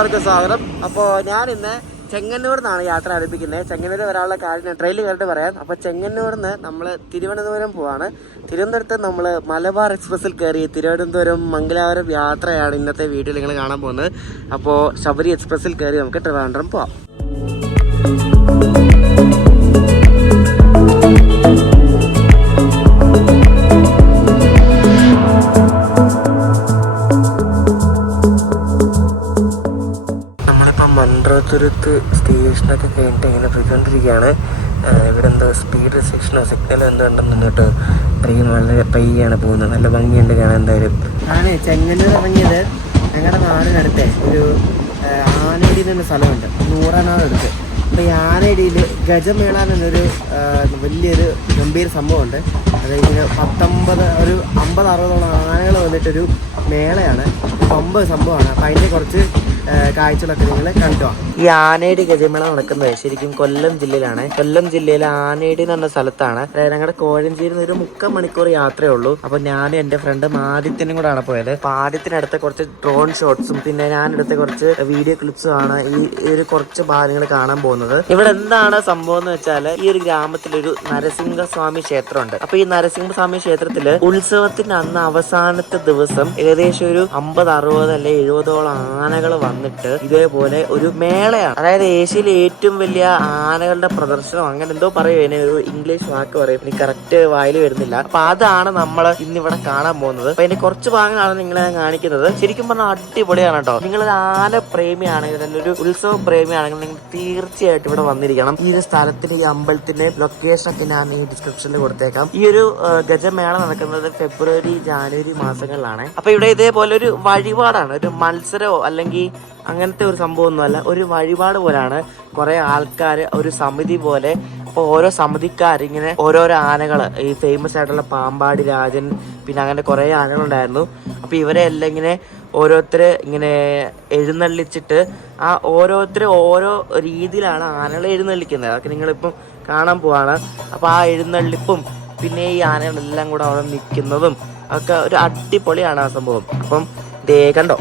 എല്ലാവർക്കും സ്വാഗതം. അപ്പോൾ ഞാൻ ഇന്ന് ചെങ്ങന്നൂരിൽ നിന്നാണ് യാത്ര ആരംഭിക്കുന്നത്. ചെങ്ങന്നൂർ വരാനുള്ള കാര്യം ഞാൻ ട്രെയിനിൽ കയറിട്ട് പറയാം. അപ്പോൾ ചെങ്ങന്നൂരിൽ നിന്ന് നമ്മൾ തിരുവനന്തപുരം പോവാണ്. തിരുവനന്തപുരത്ത് നമ്മൾ മലബാർ എക്സ്പ്രസ്സിൽ കയറി തിരുവനന്തപുരം മംഗലാപുരം യാത്രയാണ് ഇന്നത്തെ വീഡിയോയിൽ നിങ്ങൾ കാണാൻ പോകുന്നത്. അപ്പോൾ ശബരി എക്സ്പ്രസ്സിൽ കയറി നമുക്ക് ട്രിവാൻഡ്രം പോവാം. മൺട്രോത്തുരുത്ത് സ്റ്റേഷനൊക്കെ കഴിഞ്ഞിട്ട് ഇങ്ങനെ പോയിക്കൊണ്ടിരിക്കുകയാണ്. ഇവിടെ എന്തോ സ്പീഡ് റെസ്ട്രിക്ഷനോ സിഗ്നലോ എന്തോ ഉണ്ടെന്ന് കേട്ടോ. ട്രെയിൻ വളരെ പയ്യാണ് പോകുന്നത്. നല്ല ഭംഗിയുണ്ട് കാണാൻ. എന്തായാലും ഞാൻ ചെങ്ങന്നൂർ ഇറങ്ങിയത് ഞങ്ങളുടെ നാടിനടുത്ത് ഒരു ആനേടി എന്ന സ്ഥലമുണ്ട്, നൂറാനാടടുത്ത്. അപ്പോൾ ഈ ആനേടിയിൽ ഗജമേള എന്നൊരു വലിയൊരു ഗംഭീര സംഭവമുണ്ട്. അതിങ്ങനെ 50-60 ആനകൾ വന്നിട്ടൊരു മേളയാണ്. 50 സംഭവമാണ്. അപ്പോൾ അതിൻ്റെ കുറച്ച് കാഴ്ചകളൊക്കെ നിങ്ങൾ കണ്ടോ. ഈ ആനേടി ഗജമേള നടക്കുന്നത് ശരിക്കും കൊല്ലം ജില്ലയിലാണ്. കൊല്ലം ജില്ലയിലെ ആനേടി എന്ന് പറഞ്ഞ സ്ഥലത്താണ്. ഞങ്ങളുടെ കോഴഞ്ചേരിയിൽ നിന്ന് ഒരു 3/4 മണിക്കൂർ യാത്രയേ ഉള്ളൂ. അപ്പൊ ഞാനും എന്റെ ഫ്രണ്ട് ആദിത്യനും കൂടെ പോയത്. അപ്പൊ ആദിത്യനടുത്ത കുറച്ച് ഡ്രോൺ ഷോട്ട്സും പിന്നെ ഞാനെടുത്ത കുറച്ച് വീഡിയോ ക്ലിപ്സും ആണ് ഈ ഒരു കുറച്ച് ഭാഗങ്ങൾ കാണാൻ പോകുന്നത്. ഇവിടെ എന്താണ് സംഭവം എന്ന് വെച്ചാൽ ഈ ഒരു ഗ്രാമത്തിലൊരു നരസിംഹസ്വാമി ക്ഷേത്രമുണ്ട്. അപ്പൊ ഈ നരസിംഹസ്വാമി ക്ഷേത്രത്തില് ഉത്സവത്തിന്റെ അന്ന് അവസാനത്തെ ദിവസം ഏകദേശം ഒരു 50-60 അല്ലെ 70ഓളം ആനകൾ വന്നിട്ട് ഇതേപോലെ ഒരു മേളയാണ്. അതായത് ഏഷ്യയിലെ ഏറ്റവും വലിയ ആനകളുടെ പ്രദർശനം, അങ്ങനെ എന്തോ പറയും. അതിന് ഒരു ഇംഗ്ലീഷ് വാക്ക് പറയും, എനിക്ക് കറക്റ്റ് വായിൽ വരുന്നില്ല. അപ്പൊ അതാണ് നമ്മൾ ഇന്നിവിടെ കാണാൻ പോകുന്നത്. അപ്പൊ അതിന്റെ കുറച്ച് ഭാഗങ്ങളാണ് നിങ്ങളെ കാണിക്കുന്നത്. ശരിക്കും പറഞ്ഞാൽ അടിപൊളിയാണ് കേട്ടോ. നിങ്ങളൊരു ആന പ്രേമിയാണെങ്കിൽ, നല്ലൊരു ഉത്സവ പ്രേമിയാണെങ്കിൽ നിങ്ങൾ തീർച്ചയായിട്ടും ഇവിടെ വന്നിരിക്കണം. ഈ ഒരു സ്ഥലത്തിന്, ഈ അമ്പലത്തിന്റെ ലൊക്കേഷൻ ഒക്കെ ഞാൻ ഈ ഡിസ്ക്രിപ്ഷനിൽ കൊടുത്തേക്കാം. ഈ ഒരു ഗജമേള നടക്കുന്നത് ഫെബ്രുവരി ജാനുവരി മാസങ്ങളിലാണ്. അപ്പൊ ഇവിടെ ഇതേപോലെ ഒരു വഴിപാടാണ്, ഒരു മത്സരമോ അല്ലെങ്കിൽ അങ്ങനത്തെ ഒരു സംഭവമൊന്നുമല്ല, ഒരു വഴിപാട് പോലാണ്. കുറെ ആൾക്കാർ ഒരു സമിതി പോലെ. അപ്പോൾ ഓരോ സമിതിക്കാരിങ്ങനെ ഓരോരോ ആനകൾ, ഈ ഫേമസ് ആയിട്ടുള്ള പാമ്പാടി രാജൻ, പിന്നെ അങ്ങനെ കുറെ ആനകളുണ്ടായിരുന്നു. അപ്പൊ ഇവരെ എല്ലാം ഇങ്ങനെ ഓരോരുത്തർ ഇങ്ങനെ എഴുന്നള്ളിച്ചിട്ട് ആ ഓരോരുത്തർ ഓരോ രീതിയിലാണ് ആനകളെ എഴുന്നള്ളിക്കുന്നത്. അതൊക്കെ നിങ്ങളിപ്പം കാണാൻ പോവാണ്. അപ്പൊ ആ എഴുന്നള്ളിപ്പും പിന്നെ ഈ ആനകളെല്ലാം കൂടെ അവിടെ നിൽക്കുന്നതും ഒക്കെ ഒരു അടിപൊളിയാണ് ആ സംഭവം. അപ്പം ദേ കണ്ടോ.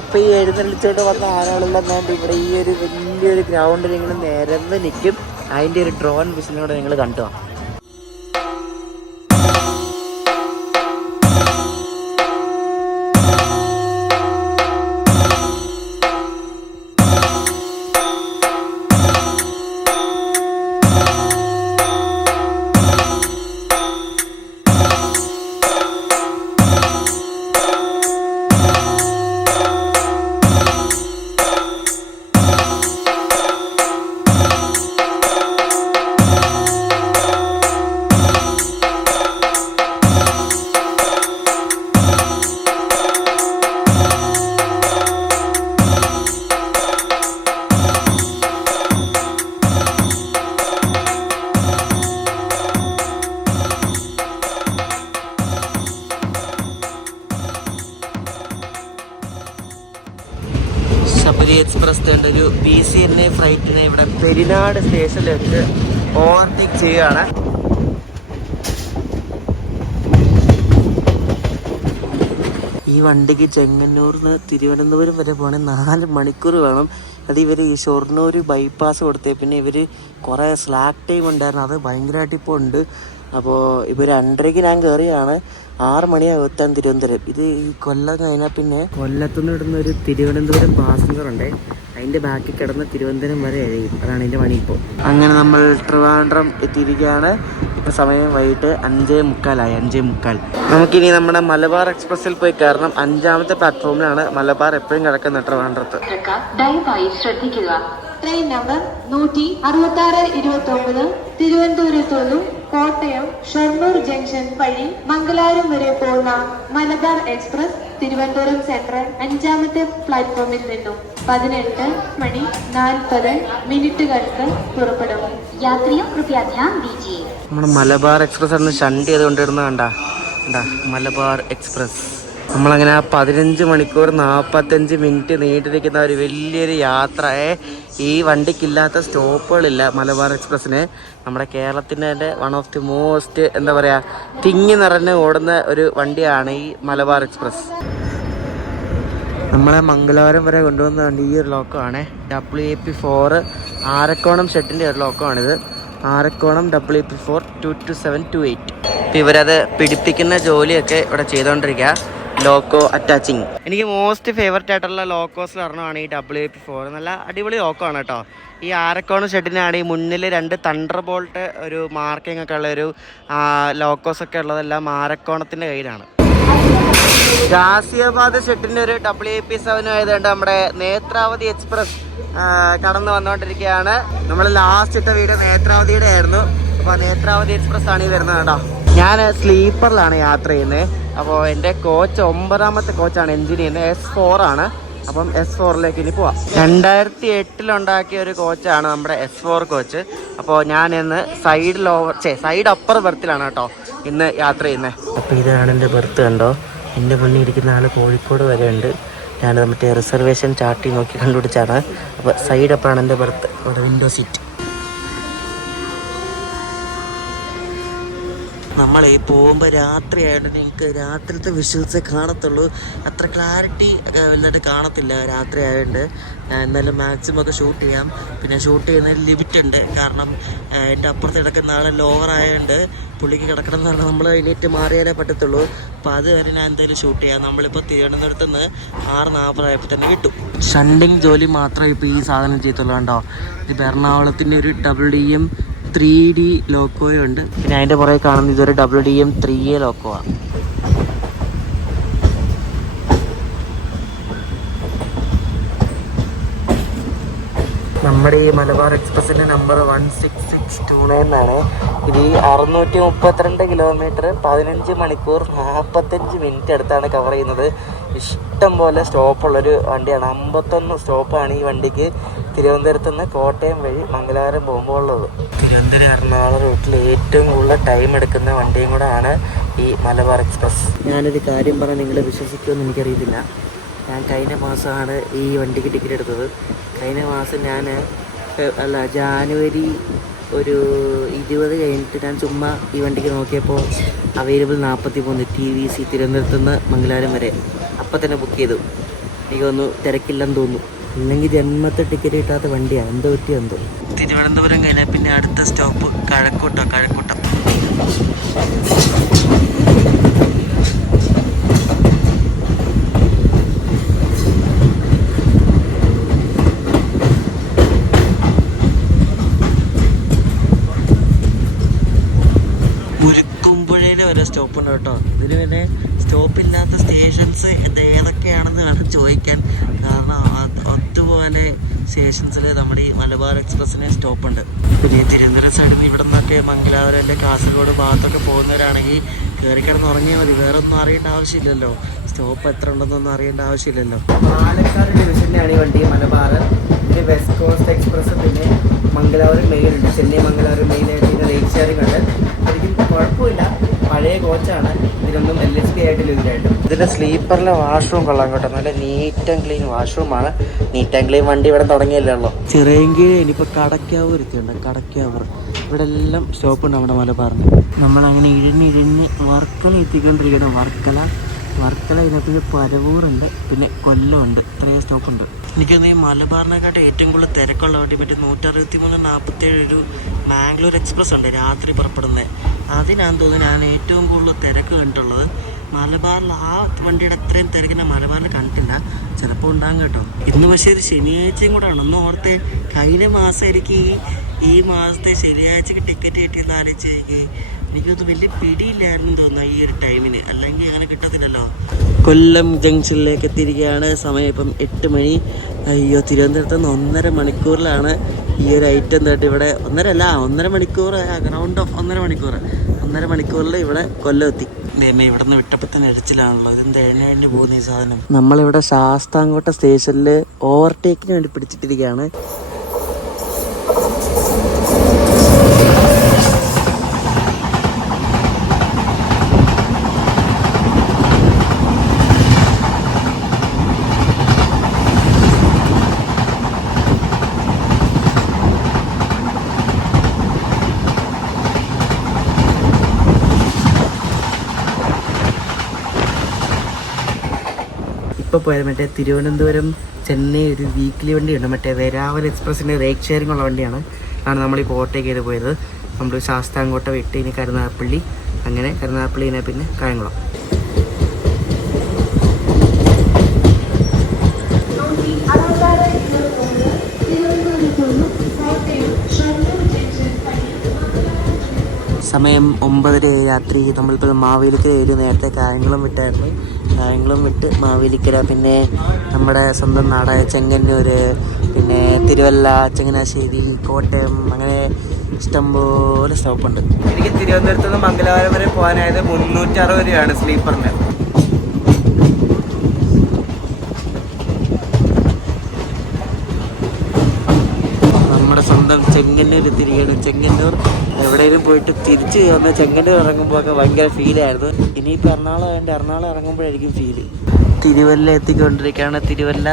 ഇപ്പൊ ഈ എഴുന്നള്ളിച്ചോട്ട് വന്ന ആനകളെല്ലാം വേണ്ടി ഇവിടെ ഈ ഒരു വലിയൊരു ഗ്രൗണ്ടിൽ ഇങ്ങനെ നിരന്ന് നിൽക്കും. അതിന്റെ ഒരു ഡ്രോൺ വിഷനിലൂടെ നിങ്ങൾ കണ്ടോ. ഒരു എക്സ്പ്രസ് ഉണ്ട്, ഒരു PCNA ഫ്ലൈറ്റിനെ ഇവിടെ പെരിനാട് സ്റ്റേഷനിൽ വെച്ച് ഓവർടേക്ക് ചെയ്യുകയാണ്. ഈ വണ്ടിക്ക് ചെങ്ങന്നൂരിന്ന് തിരുവനന്തപുരം വരെ പോകണമെങ്കിൽ 4 മണിക്കൂർ വേണം. അത് ഇവർ ഈ ഷൊർണൂർ ബൈപ്പാസ് കൊടുത്തേ പിന്നെ ഇവർ കുറേ സ്ലാക്ക് ടൈം ഉണ്ടായിരുന്നു, അത് ഭയങ്കരമായിട്ട് ഇപ്പോൾ ഉണ്ട്. അപ്പോൾ ഇപ്പോൾ 2:30 ഞാൻ കയറിയാണ്, 6 മണിയാകും എത്താൻ തിരുവനന്തപുരം. ഇത് ഈ കൊല്ലം കഴിഞ്ഞാൽ പിന്നെ കൊല്ലത്തുനിന്ന് ഇടുന്ന ഒരു തിരുവനന്തപുരം പാസഞ്ചർ ഉണ്ട്, അതിൻ്റെ ബാക്കിൽ കിടന്ന് തിരുവനന്തപുരം വരെ കഴിയും. അതാണ് എൻ്റെ പണി ഇപ്പോൾ. അങ്ങനെ നമ്മൾ ട്രിവാൻഡ്രം എത്തിയിരിക്കുകയാണ്. ഇപ്പോൾ സമയം വൈകിട്ട് 5:45 5:45. നമുക്കിനി നമ്മുടെ മലബാർ എക്സ്പ്രസ്സിൽ പോയി കയറണം. 5ാമത്തെ പ്ലാറ്റ്ഫോമിലാണ് മലബാർ എപ്പോഴും കിടക്കുന്ന ട്രിവാൻഡ്രത്ത്. ദയവായി ശ്രദ്ധിക്കുക, ട്രെയിൻ നമ്പർ 166-29 തിരുവനന്തപുരത്തു നിന്നും കോട്ടയം ഷൊർണൂർ ജംഗ്ഷൻ വഴി മംഗലാപുരം വരെ പോകുന്ന മലബാർ എക്സ്പ്രസ് തിരുവനന്തപുരം സെൻട്രൽ 5ാമത്തെ പ്ലാറ്റ്ഫോമിൽ നിന്നും 18:40 പുറപ്പെടും. യാത്രിയോ കൃപയാ ധ്യാൻ ദീജിയേ. നമ്മുടെ മലബാർ എക്സ്പ്രസ് ആണ് ഷണ്ട് ചെയ്തുകൊണ്ടിരുന്ന കണ്ടാ മലബാർ എക്സ്പ്രസ്. നമ്മളങ്ങനെ 15 മണിക്കൂർ 45 മിനിറ്റ് നീണ്ടിരിക്കുന്ന ഒരു വലിയൊരു യാത്രയെ ഈ വണ്ടിക്കില്ലാത്ത സ്റ്റോപ്പുകളില്ല മലബാർ എക്സ്പ്രസ്സിന്. നമ്മുടെ കേരളത്തിൻ്റെ വൺ ഓഫ് ദി മോസ്റ്റ് എന്താ പറയുക തിങ്ങി നിറഞ്ഞ് ഓടുന്ന ഒരു വണ്ടിയാണ് ഈ മലബാർ എക്സ്പ്രസ്. നമ്മളെ മംഗലാപുരം വരെ കൊണ്ടുവന്ന വണ്ടി ഈ ഒരു ലോക്കമാണ്, WAP4 ആരക്കോണം ഷെട്ടിൻ്റെ ഒരു ലോക്കമാണിത്. ആരക്കോണം WAP4 22728. ഇപ്പം ഇവരത് പിടിപ്പിക്കുന്ന ജോലിയൊക്കെ ഇവിടെ ചെയ്തുകൊണ്ടിരിക്കുക, ലോക്കോ അറ്റാച്ചിങ്. എനിക്ക് മോസ്റ്റ് ഫേവററ്റ് ആയിട്ടുള്ള ലോക്കോസിൽ ഒരെണ്ണമാണ് ഈ WAP4. നല്ല അടിപൊളി ലോക്കമാണ് കേട്ടോ. ഈ ആരക്കോണം ഷെഡിനാണ് ഈ മുന്നിൽ 2 തണ്ടർ ബോൾട്ട് ഒരു മാർക്കിംഗ് ഒക്കെ ഉള്ള ഒരു ലോക്കോസൊക്കെ ഉള്ളതെല്ലാം ആരക്കോണത്തിൻ്റെ കയ്യിലാണ്. ഗാസിയാബാദ് ഷെഡിൻ്റെ ഒരു WAP7 ആയതുകൊണ്ട് നമ്മുടെ നേത്രാവതി എക്സ്പ്രസ് കടന്നു വന്നുകൊണ്ടിരിക്കുകയാണ്. നമ്മൾ ലാസ്റ്റത്തെ വീഡിയോ നേത്രാവതിയുടെ ആയിരുന്നു. അപ്പോൾ നേത്രാവതി എക്സ്പ്രസ് ആണ് ഈ വരുന്നത് കേട്ടോ. ഞാൻ സ്ലീപ്പറിലാണ് യാത്ര ചെയ്യുന്നത്. അപ്പോൾ എൻ്റെ കോച്ച് 9ാമത്തെ കോച്ചാണ്, എൻജിൻ ചെയ്യുന്നത് S4 ആണ്. അപ്പം S4ലേക്ക് ഇനി പോവാം. 2008 ഉണ്ടാക്കിയ ഒരു കോച്ചാണ് നമ്മുടെ S4 കോച്ച്. അപ്പോൾ ഞാൻ ഇന്ന് സൈഡ് അപ്പർ ബെർത്തിലാണ് കേട്ടോ ഇന്ന് യാത്ര ചെയ്യുന്നത്. അപ്പോൾ ഇതാണ് എൻ്റെ ബെർത്ത് കണ്ടോ. എൻ്റെ മുന്നിൽ ഇരിക്കുന്ന ആൾ കോഴിക്കോട് വരെ ഉണ്ട്. ഞാൻ മറ്റേ റിസർവേഷൻ ചാർട്ടി നോക്കി കണ്ടുപിടിച്ചാണ്. അപ്പോൾ സൈഡ് അപ്പറാണ് എൻ്റെ ബെർത്ത്, അവിടെ വിൻഡോ സീറ്റ്. നമ്മളെ പോകുമ്പോൾ രാത്രി ആയതുകൊണ്ട് നിങ്ങൾക്ക് രാത്രിത്തെ വിഷ്വൽസേ കാണത്തുള്ളൂ, അത്ര ക്ലാരിറ്റി ഒക്കെ വലുതായിട്ട് കാണത്തില്ല രാത്രി ആയതുകൊണ്ട്. എന്നാലും മാക്സിമം ഒക്കെ ഷൂട്ട് ചെയ്യാം. പിന്നെ ഷൂട്ട് ചെയ്യുന്നതിൽ ലിമിറ്റ് ഉണ്ട്, കാരണം എൻ്റെ അപ്പുറത്ത് കിടക്കുന്ന ആൾ ലോവർ ആയതുകൊണ്ട് പുള്ളിക്ക് കിടക്കണം എന്ന് പറഞ്ഞാൽ നമ്മൾ എണീറ്റ് മാറിയാലേ പറ്റത്തുള്ളൂ. അപ്പോൾ അത് വരെ ഞാൻ എന്തായാലും ഷൂട്ട് ചെയ്യാം. നമ്മളിപ്പോൾ തിരുവനന്തപുരത്ത് നിന്ന് 6:40 ആയപ്പോൾ തന്നെ വിട്ടു. ഷണ്ടിങ് ജോലി മാത്രമേ ഇപ്പോൾ ഈ സാധനം ചെയ്യത്തുള്ളൂ കണ്ടോ. ഇപ്പോൾ എറണാകുളത്തിൻ്റെ ഒരു WDM 3D ലോക്കോയും ഉണ്ട്. പിന്നെ അതിൻ്റെ പുറകെ കാണുന്നത് ഇതൊരു WDM 3A ലോക്കോ ആണ്. നമ്മുടെ ഈ മലബാർ എക്സ്പ്രസിൻ്റെ നമ്പർ 16629 ആണ്. ഇത് 632 കിലോമീറ്റർ 15 മണിക്കൂർ 45 മിനിറ്റ് അടുത്താണ് കവർ ചെയ്യുന്നത്. ഇഷ്ടം പോലെ സ്റ്റോപ്പുള്ളൊരു വണ്ടിയാണ്. 51 സ്റ്റോപ്പാണ് ഈ വണ്ടിക്ക് തിരുവനന്തപുരത്ത് നിന്ന് കോട്ടയം വഴി മംഗലാപുരം പോകുമ്പോൾ ഉള്ളത്. തിരുവനന്തപുരം എറണാകുളം റൂട്ടിൽ ഏറ്റവും കൂടുതൽ ടൈം എടുക്കുന്ന വണ്ടിയും കൂടെ ആണ് ഈ മലബാർ എക്സ്പ്രസ്. ഞാനൊരു കാര്യം പറഞ്ഞാൽ നിങ്ങൾ വിശ്വസിക്കുമെന്ന് എനിക്കറിയത്തില്ല. ഞാൻ കഴിഞ്ഞ മാസമാണ് ഈ വണ്ടിക്ക് ടിക്കറ്റ് എടുത്തത്. കഴിഞ്ഞ മാസം ജാനുവരി ഒരു 20 കഴിഞ്ഞിട്ട് ഞാൻ ചുമ്മാ ഈ വണ്ടിക്ക് നോക്കിയപ്പോൾ അവൈലബിൾ 43 TVC തിരുവനന്തപുരത്ത് നിന്ന് മംഗലാപുരം വരെ. അപ്പം തന്നെ ബുക്ക് ചെയ്തു. എനിക്കൊന്ന് തിരക്കില്ലെന്ന് തോന്നുന്നു, ഇല്ലെങ്കിൽ ജന്മത്തെ ടിക്കറ്റ് കിട്ടാത്ത വണ്ടിയാണ്. എന്തോ പറ്റിയെന്തോ. തിരുവനന്തപുരം കഴിഞ്ഞാൽ പിന്നെ അടുത്ത സ്റ്റോപ്പ് കഴക്കൂട്ടം. മുരുക്കുമ്പുഴയിൽ വരെ സ്റ്റോപ്പുണ്ട് കേട്ടോ. ഇതിന് പിന്നെ സ്റ്റോപ്പില്ലാത്ത സ്റ്റേഷൻസ് ഏതൊക്കെയാണെന്ന് വേണം ചോദിക്കാൻ. കാരണം അതുപോലെ സ്റ്റേഷൻസിൽ നമ്മുടെ ഈ മലബാർ എക്സ്പ്രസ്സിന് സ്റ്റോപ്പുണ്ട്. പിന്നെ തിരുവനന്തപുരം സൈഡിൽ നിന്ന് ഇവിടെ നിന്നൊക്കെ മംഗലാപുരം അല്ലെ കാസർഗോഡ് ഭാഗത്തൊക്കെ പോകുന്നവരാണെങ്കിൽ കയറി കിടന്ന് ഉറങ്ങിയാൽ മതി. വേറെ ഒന്നും അറിയേണ്ട ആവശ്യമില്ലല്ലോ, സ്റ്റോപ്പ് എത്ര ഉണ്ടെന്നൊന്നും അറിയേണ്ട ആവശ്യമില്ലല്ലോ. പാലക്കാട് ഡിവിഷൻ്റെയാണ് ഈ വണ്ടി മലബാർ. പിന്നെ വെസ്റ്റ് കോസ്റ്റ് എക്സ്പ്രസ്, പിന്നെ മംഗലാപുരം മെയിലുണ്ട്. ചെന്നൈ മംഗലാപുരം മെയിലായിട്ട് പിന്നെ ലേക്ക് ഷെയറിംഗ് ഉണ്ട്. ശരിക്കും കുഴപ്പമില്ല. പഴയ കോച്ചാണ്. ഇതിനൊന്നും LHP ആയിട്ടില്ല ഇതിലായിട്ട്. ഇതിൻ്റെ സ്ലീപ്പറിലെ വാഷ്റൂം കൊള്ളാം കേട്ടോ. നല്ല നീറ്റ് ആൻഡ് ക്ലീൻ വാഷ്റൂമാണ്. നീറ്റ് ആൻഡ് ക്ലീൻ വണ്ടി ഇവിടെ തുടങ്ങിയല്ലേ ഉള്ളൂ. ചിറയെങ്കിൽ ഇനിയിപ്പോൾ കടക്കാവൂർ എത്തിയുണ്ട്. കടക്കാവൂർ ഇവിടെ എല്ലാം സ്റ്റോപ്പുണ്ട് നമ്മുടെ മലബാറിന്. നമ്മളങ്ങനെ ഇഴഞ്ഞിഴഞ്ഞ് വർക്കല എത്തിക്കൊണ്ടിരിക്കണം. വർക്കല ഇതിനകത്ത് പരവൂറുണ്ട്, പിന്നെ കൊല്ലമുണ്ട്. ഇത്രയും സ്റ്റോപ്പുണ്ട്. എനിക്കൊന്ന് ഈ മലബാറിനെക്കാട്ട് ഏറ്റവും കൂടുതൽ തിരക്കുള്ള വണ്ടി മറ്റേ 163-47 ഒരു മാംഗ്ലൂർ എക്സ്പ്രസ് ഉണ്ട് രാത്രി പുറപ്പെടുന്നത്. അതിനാന്ന് തോന്നുന്നു ഞാൻ ഏറ്റവും കൂടുതൽ തിരക്ക് കണ്ടിട്ടുള്ളത്. മലബാറിൽ ആ വണ്ടിയുടെ അത്രയും തിരക്കിനെ മലബാറിൽ കണ്ടിട്ടില്ല. ചിലപ്പോൾ ഉണ്ടാകും കേട്ടോ. ഇന്ന് പക്ഷേ ഒരു ശനിയാഴ്ചയും കൂടെ ആണ്. ഒന്ന് ഓർത്ത് കഴിഞ്ഞ മാസം എനിക്ക് ഈ മാസത്തെ ശനിയാഴ്ചക്ക് ടിക്കറ്റ് കിട്ടിയെന്ന് ആലോചിച്ച് എനിക്കൊന്നും വലിയ പിടിയില്ലായിരുന്നു തോന്നുന്നു ഈ ഒരു ടൈമിന്. അല്ലെങ്കിൽ അങ്ങനെ കിട്ടത്തില്ലല്ലോ. കൊല്ലം ജംഗ്ഷനിലേക്ക് എത്തിയിരിക്കുകയാണ്. സമയം ഇപ്പം 8 മണി. അയ്യോ, തിരുവനന്തപുരത്ത് നിന്ന് 1.5 മണിക്കൂറിലാണ് ഈ ഒരു ഐറ്റം തൊട്ട് ഇവിടെ 1.5 മണിക്കൂർ, ഗ്രൗണ്ട് ഓഫ് 1.5 മണിക്കൂറിൽ ഇവിടെ കൊല്ലം എത്തി. ദൈവമേ, ഇവിടെ നിന്ന് വിട്ടപ്പോൾ തന്നെ എഴിച്ചിലാണല്ലോ. ഇതെന്താ എഴുന്നേണ്ടി പോകുന്ന ഈ സാധനം. നമ്മളിവിടെ ശാസ്താംകോട്ട സ്റ്റേഷനിൽ ഓവർടേക്കിന് വേണ്ടി പിടിച്ചിട്ടിരിക്കുകയാണ്. ഇപ്പോൾ പോയത് മറ്റേ തിരുവനന്തപുരം ചെന്നൈ ഒരു വീക്ക്ലി വണ്ടിയുണ്ട്. മറ്റേ വെരാവൽ എക്സ്പ്രസിൻ്റെ റേറ്റ് ഷെയറിംഗ് ഉള്ള വണ്ടിയാണ്. ആണ് നമ്മളിപ്പോൾ ഓവർടേക്ക് ചെയ്ത് പോയത്. നമ്മൾ ശാസ്താംകോട്ട വിട്ട് ഇനി കരുനാഗപ്പള്ളി, അങ്ങനെ കരുനാഗപ്പള്ളിനെ പിന്നെ കായംകുളം. സമയം 9:30 രാത്രി. നമ്മളിപ്പോൾ മാവേലിക്കര ഏരിയ നേരത്തെ കായംകുളം വിട്ടായിരുന്നു. കായംകുളം വിട്ട് മാവേലിക്കര, പിന്നെ നമ്മുടെ സ്വന്തം നാടായ ചെങ്ങന്നൂർ, പിന്നെ തിരുവല്ല, ചങ്ങനാശ്ശേരി, കോട്ടയം, അങ്ങനെ ഇഷ്ടംപോലെ സ്റ്റോപ്പുണ്ട്. എനിക്ക് തിരുവനന്തപുരത്ത് നിന്ന് മംഗലാപുരം വരെ പോകാനായത് 360 രൂപയാണ് സ്ലീപ്പറിന്. നമ്മുടെ സ്വന്തം ചെങ്ങന്നൂർ എത്തിയിരിക്കുകയാണ്. ചെങ്ങന്നൂർ എവിടെയെങ്കിലും പോയിട്ട് തിരിച്ച് വന്ന് ചെങ്ങന്നൂർ ഇറങ്ങുമ്പോഴൊക്കെ ഭയങ്കര ഫീലായിരുന്നു. ഇനിയിപ്പോൾ എറണാകുളം ഇറങ്ങുമ്പോഴായിരിക്കും ഫീല്. തിരുവല്ല എത്തിക്കൊണ്ടിരിക്കുകയാണ്. തിരുവല്ല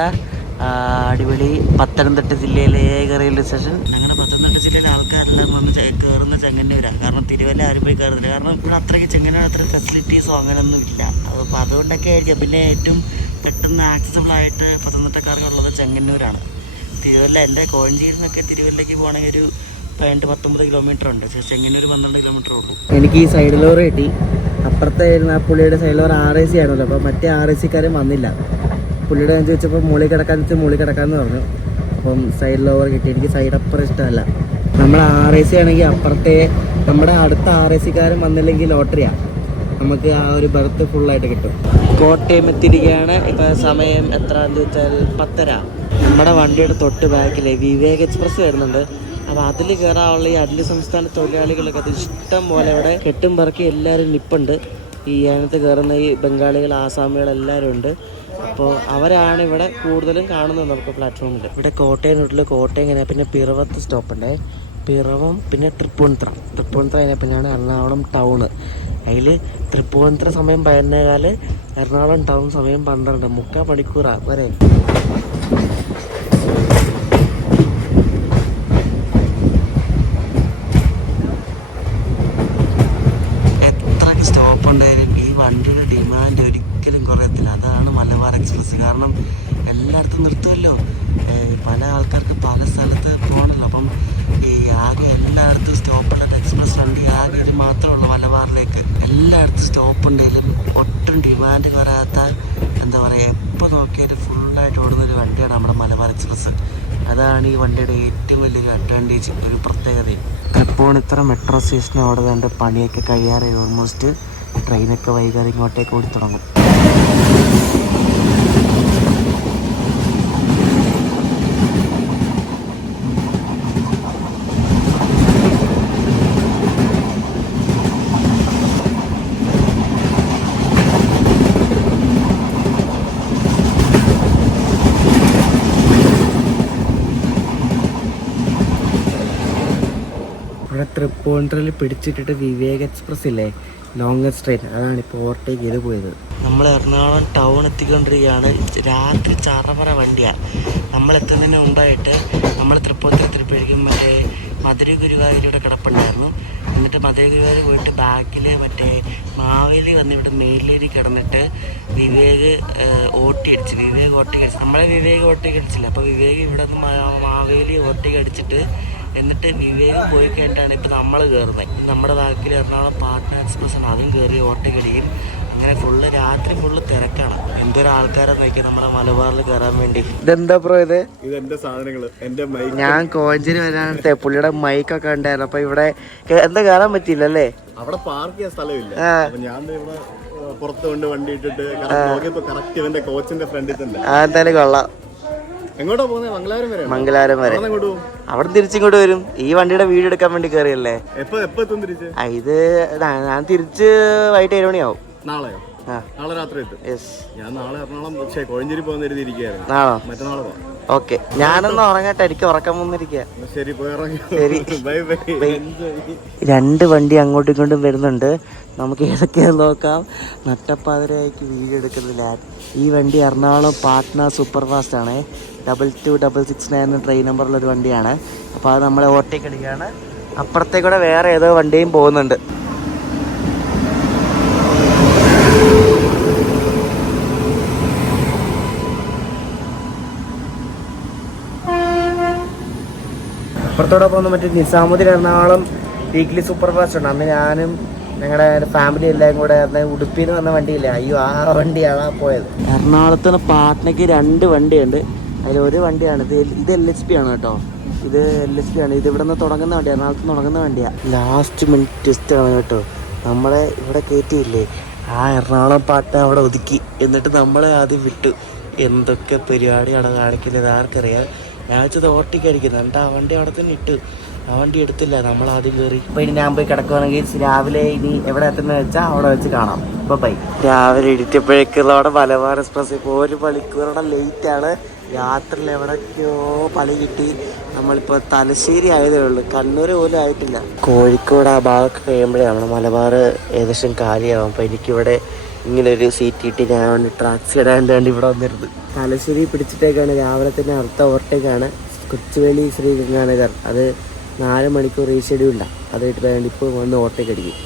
അടിപൊളി. പത്തനംതിട്ട ജില്ലയിലെ ഏക റെയിൽവേ സ്റ്റേഷൻ. അങ്ങനെ പത്തനംതിട്ട ജില്ലയിലെ ആൾക്കാരെല്ലാം വന്ന് കയറുന്ന ചെങ്ങന്നൂരാണ്. കാരണം തിരുവല്ല ആരും പോയി കയറുന്നില്ല. കാരണം ഇവിടെ അത്രയ്ക്ക് ചെങ്ങന്നൂർ അത്ര ഫെസിലിറ്റീസോ അങ്ങനെയൊന്നും ഇല്ല. അപ്പോൾ അതുകൊണ്ടൊക്കെ ആയിരിക്കും. പിന്നെ ഏറ്റവും പെട്ടെന്ന് ആക്സസിബിളായിട്ട് പത്തനംതിട്ടക്കാർക്കുള്ളത് ചെങ്ങന്നൂരാണ്. തിരുവല്ല എൻ്റെ കോഴഞ്ചേരിയിൽ നിന്നൊക്കെ തിരുവല്ലയ്ക്ക് പോകണമെങ്കിൽ ഒരു 19 കിലോമീറ്റർ ഉണ്ട്. പക്ഷേ ചെങ്ങന്നൂർ 12 കിലോമീറ്റർ ഉള്ളൂ. എനിക്ക് ഈ സൈഡ് ലോറി കിട്ടി. അപ്പുറത്തെ ആ പുള്ളിയുടെ സൈഡ് ലോറി RAC ആണല്ലോ. അപ്പോൾ മറ്റേ RACക്കാരും വന്നില്ല. പുള്ളിയുടെ ഞാൻ ചോദിച്ചപ്പോൾ മുകളിൽ കിടക്കാമെന്ന് പറഞ്ഞു. അപ്പം സൈഡ് ലോവർ കിട്ടി. എനിക്ക് സൈഡ് അപ്പുറം ഇഷ്ടമല്ല. നമ്മൾ RAC ആണെങ്കിൽ അപ്പുറത്തെ നമ്മുടെ അടുത്ത RACക്കാരും വന്നില്ലെങ്കിൽ ലോട്ടറിയാണ്. നമുക്ക് ആ ഒരു ബർത്ത് ഫുള്ളായിട്ട് കിട്ടും. കോട്ടയം എത്തിയിരിക്കുകയാണ്. ഇപ്പോൾ സമയം എത്രയാണെന്ന് ചോദിച്ചാൽ 10:30. നമ്മുടെ വണ്ടിയുടെ തൊട്ട് ബാക്കിൽ വിവേക് എക്സ്പ്രസ് വരുന്നുണ്ട്. അപ്പോൾ അതിൽ കയറാനുള്ള ഈ അന്യ സംസ്ഥാന തൊഴിലാളികളൊക്കെ അത് ഇഷ്ടം പോലെ ഇവിടെ കെട്ടും പറക്കി എല്ലാവരും നിപ്പുണ്ട്. ഈ അതിനകത്ത് കയറുന്ന ഈ ബംഗാളികൾ, ആസാമികൾ എല്ലാവരും ഉണ്ട്. അപ്പോൾ അവരാണ് ഇവിടെ കൂടുതലും കാണുന്നത് നമുക്ക് പ്ലാറ്റ്ഫോമിൽ. ഇവിടെ കോട്ടയം റൂട്ടിൽ കോട്ടയം ഇങ്ങനെ, പിന്നെ പിറവത്ത് സ്റ്റോപ്പുണ്ട്. പിറവം, പിന്നെ തൃപ്പൂണിത്തുറ കഴിഞ്ഞാൽ പിന്നെയാണ് എറണാകുളം ടൗണ്. അതിൽ തൃപ്പൂണിത്തുറ സമയം 11:15, എറണാകുളം ടൗൺ സമയം 12, 3/4 മണിക്കൂർ വരെ. സ്റ്റോപ്പുണ്ടായാലും ഈ വണ്ടിയുടെ ഡിമാൻഡ് ഒരിക്കലും കുറയത്തില്ല. അതാണ് മലബാർ എക്സ്പ്രസ്. കാരണം എല്ലായിടത്തും നിർത്തുമല്ലോ. പല ആൾക്കാർക്ക് പല സ്ഥലത്ത് പോകണമല്ലോ. അപ്പം ഈ ആകെ എല്ലായിടത്തും സ്റ്റോപ്പുള്ള എക്സ്പ്രസ് വണ്ടി ആകെ ഇത് മാത്രമേ ഉള്ളൂ മലബാറിലേക്ക്. എല്ലായിടത്തും സ്റ്റോപ്പുണ്ടെങ്കിലും ഒട്ടും ഡിമാൻഡ് കുറയാത്ത, എന്താ പറയുക, എപ്പോൾ നോക്കിയാലും ഫുള്ളായിട്ട് ഓടുന്നൊരു വണ്ടിയാണ് നമ്മുടെ മലബാർ എക്സ്പ്രസ്. അതാണ് ഈ വണ്ടിയുടെ ഏറ്റവും വലിയൊരു അഡ്വാൻറ്റേജ്, ഒരു പ്രത്യേകതയും. തൃപ്പൂണിത്തുറ മെട്രോ സ്റ്റേഷൻ അവിടെ കണ്ട് പണിയൊക്കെ കഴിയാറായി. ഓൾമോസ്റ്റ് ട്രെയിനൊക്കെ വൈകാതെ ഇങ്ങോട്ടേക്ക് ഓടി തുടങ്ങും. തൃപ്പൂണിത്തുറയിൽ പിടിച്ചിട്ടിട്ട് വിവേക് എക്സ്പ്രസ് ഇല്ലേ, ലോങ്ങസ്റ്റ് ട്രെയിൻ, അതാണ് ഇപ്പോൾ ഓവർടേക്ക് ചെയ്ത് പോയത്. നമ്മൾ എറണാകുളം ടൗൺ എത്തിക്കൊണ്ടിരിക്കുകയാണ്. രാത്രി ചറപറ വണ്ടിയാണ്. നമ്മൾ എത്തുന്നതിന് മുമ്പായിട്ട് നമ്മൾ തൃപ്പൂണിത്തുറ മറ്റേ മധുര ഗുരുവായൂരിയുടെ കിടപ്പുണ്ടായിരുന്നു. എന്നിട്ട് മധുര ഗുരുവായൂർ പോയിട്ട് ബാക്കിൽ മറ്റേ മാവേലി വന്ന് ഇവിടെ മേലേരി കിടന്നിട്ട് വിവേക് ഓട്ടി അടിച്ച് നമ്മളെ വിവേക് ഓട്ടിക്ക് അടിച്ചില്ല. അപ്പോൾ വിവേക് ഇവിടെ നിന്ന് മാവേലി ഓട്ടിക്ക് അടിച്ചിട്ട് എന്നിട്ട് വിവേക് പോയി കേട്ടാണ് ഇപ്പം നമ്മൾ കയറുന്നത്. നമ്മുടെ ബാക്കിൽ എറണാകുളം പാട്ന എക്സ്പ്രസ് ആണ്, അതും കയറി ഓട്ടക്കടിയും. അങ്ങനെ രാത്രി ഫുള്ള് തിരക്കാണ്. എന്തൊരാൾക്കാരെന്ന് നോക്കിയാൽ നമ്മുടെ മലബാറിൽ കയറാൻ വേണ്ടി. ഇതെന്താ പ്രോ ഇത്? എന്റെ സാധനങ്ങള്, എന്റെ മൈക്ക്. ഞാൻ കോഞ്ചേരി വരാനത്തെ പുള്ളിയുടെ മൈക്കൊക്കെ ഉണ്ടായിരുന്നു. അപ്പൊ ഇവിടെ എന്താ കയറാൻ പറ്റിയില്ലല്ലേ? അവിടെ പാർക്ക് ചെയ്യാൻ സ്ഥലമില്ല. ഞാൻ ഇവിടെ പുറത്ത് കൊണ്ട് വണ്ടി ഇട്ടിട്ട് നോക്കിയപ്പോ കറക്റ്റ് ഇവന്റെ കോച്ചിന്റെ ഫ്രണ്ടിൽ തന്നെ. എന്തായാലും കൊള്ളാം. എങ്ങോട്ടാ പോകുന്നത്? മംഗലാപുരം വരെ. അവിടെ തിരിച്ചിങ്ങോട്ട് വരും. ഈ വണ്ടിയുടെ വീഡിയോ എടുക്കാൻ വേണ്ടി കയറിയല്ലേ. എപ്പോ എത്തും തിരിച്ച്? ഇത് ഞാൻ തിരിച്ച് വൈകിട്ട് 7 മണിയാവും. നാളെയോ? നാളെ രാത്രി എത്തും. ഞാൻ നാളെ എറണാകുളം കോഴഞ്ചേരി പോകുന്ന എഴുതിയിരിക്കുകയായിരുന്നു. നാളോ? മറ്റന്നാളെ പോവാം. ഓക്കെ, ഞാനൊന്ന് ഉറങ്ങട്ടെ, എനിക്ക് ഉറക്കം വന്നിരിക്കുക. ശരി, പോയി ഇറങ്ങി. ശരി, ബൈ. 2 വണ്ടി അങ്ങോട്ടും ഇങ്ങോട്ടും വരുന്നുണ്ട്. നമുക്ക് ഏതൊക്കെയാന്ന് നോക്കാം. നട്ടപ്പാതിരയ്ക്ക് വീഡിയോ എടുക്കുന്നില്ല. ഈ വണ്ടി എറണാകുളം പാട്ന സൂപ്പർ ഫാസ്റ്റ് ആണ്. 22669 ട്രെയിൻ നമ്പറുള്ളൊരു വണ്ടിയാണ്. അപ്പോൾ അത് നമ്മളെ ഓവർടേക്ക് അടിക്കുകയാണ്. അപ്പുറത്തേക്കൂടെ വേറെ ഏതോ വണ്ടിയും പോകുന്നുണ്ട്. അപ്പുറത്തോടെ പോകുന്ന മറ്റേ Nizamuddin Ernakulam weekly super fast ഉണ്ട്. അന്ന് ഞാനും ഞങ്ങളുടെ ഫാമിലി എല്ലാം കൂടെ ഉടുപ്പിയിൽ വന്ന വണ്ടിയില്ല. അയ്യോ, ആ വണ്ടിയാണ് പോയത്. എറണാകുളത്തിന് പാട്നയ്ക്ക് 2 വണ്ടിയുണ്ട്. അതിലൊരു വണ്ടിയാണ് ഇത് LHP ആണ് കേട്ടോ. ഇത് LHP ആണ്. ഇത് ഇവിടെ നിന്ന് തുടങ്ങുന്ന വണ്ടിയാണ്, എറണാകുളത്ത് നിന്ന് തുടങ്ങുന്ന വണ്ടിയാണ്. ലാസ്റ്റ് മിനിറ്റ് ട്വിസ്റ്റ് ആണ് കേട്ടോ. നമ്മളെ ഇവിടെ കയറ്റിയില്ലേ, ആ എറണാകുളം പാട്ന അവിടെ ഒതുക്കി. എന്നിട്ട് നമ്മളെ ആദ്യം വിട്ടു. എന്തൊക്കെ പരിപാടിയാണ് കാണിക്കുന്നത് ആർക്കറിയാം. ഞാൻ വെച്ചത് ഓട്ടിക്ക് അടിക്കുന്നത്. എന്നിട്ട് ആ വണ്ടി അവിടെ തന്നെ ഇട്ടു. ആ വണ്ടി എടുത്തില്ല, നമ്മൾ ആദ്യം കയറി. അപ്പോൾ ഇനി ഞാൻ പോയി കിടക്കുകയാണെങ്കിൽ രാവിലെ ഇനി എവിടെ എത്തുന്നത് വെച്ചാൽ അവിടെ വെച്ച് കാണാം. അപ്പോൾ ബൈ. രാവിലെ ഇടിച്ചപ്പോഴേക്കുള്ള അവിടെ മലബാർ എക്സ്പ്രസ് ഇപ്പോൾ 1 മണിക്കൂറുടെ ലേറ്റാണ്. രാത്രിയിൽ എവിടേക്കോ പണി കിട്ടി. നമ്മളിപ്പോൾ തലശ്ശേരി ആയതേ ഉള്ളൂ, കണ്ണൂർ പോലും ആയിട്ടില്ല. കോഴിക്കോട് ആ ഭാഗമൊക്കെ കഴിയുമ്പോഴേ നമ്മുടെ മലബാർ ഏകദേശം കാലിയാവും. അപ്പോൾ എനിക്കിവിടെ ഇങ്ങനൊരു സീറ്റ് കിട്ടി. ഞാൻ വേണ്ടി ടാക്സി ഇടാൻ വേണ്ടി ഇവിടെ വന്നിരുന്നു. തലശ്ശേരി പിടിച്ചിട്ടേക്കാണ്. രാവിലെ തന്നെ അടുത്ത ഓവർടേക്കാണ് കൊച്ചുവേളി ശ്രീഗംഗാനഗർ. അത് 4 മണിക്കൂർ റീഷെഡ്യൂൾഡാണ്. അത് വേണ്ടി ഇപ്പോൾ വന്ന് ഓവർടേക്ക് അടിക്കും.